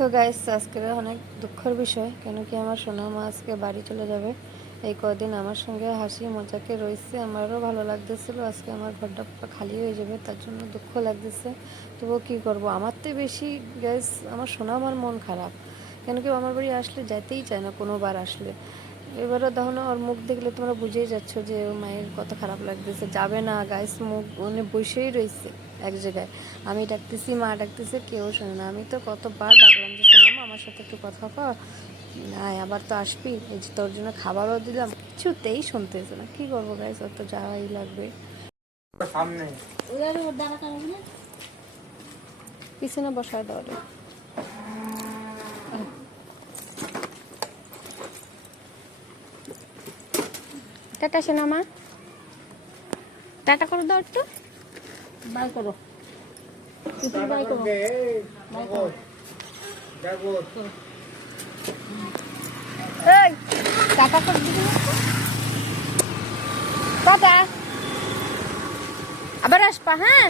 So guys, আজকের অনেক দুঃখের বিষয়, কেন কি আমার সোনা মা আজকে বাড়ি চলে যাবে। এই কদিন আমার সঙ্গে হাসি মজাকে রয়েছে, আমারও ভালো লাগতেছিল। আজকে আমার ঘরটা খালি হয়ে যাবে, তার জন্য দুঃখ লাগতেছে। তবুও কী করব, আমার তো বেশি গাইস আমার সোনা আমার মন খারাপ। কেন কি আমার বাড়ি আসলে যেতেই চায় না কোনোবার আসলে। এবারও দেখো না, ওর মুখ দেখলে তোমরা বুঝেই যাচ্ছ যে ওর মায়ের কত খারাপ লাগতেছে। যাবে না গাইস, মুখ মানে বসেই রয়েছে এক জায়গায়। আমি ডাকতেছি, মা ডাকতেছে, কেউ শোনে না। আমি তো কতবার ডাকলাম যে শোনাম আমার সাথে একটু কথা কর, আয় আবার তো আসবি, এই যে তোর জন্য খাবারও দিলাম, কিছুতেই শুনতেছে না। কী করবো গাইস, ওর তো যাওয়াই লাগবে। পিছনে বসায় দাও রে। টাটা শোনা মা, টাটা করে দাও একটু, বাই করো, বাই করো, বাই করো। এই টাটা করে দিবি না তো? টাটা, আবার আসবা, হ্যাঁ।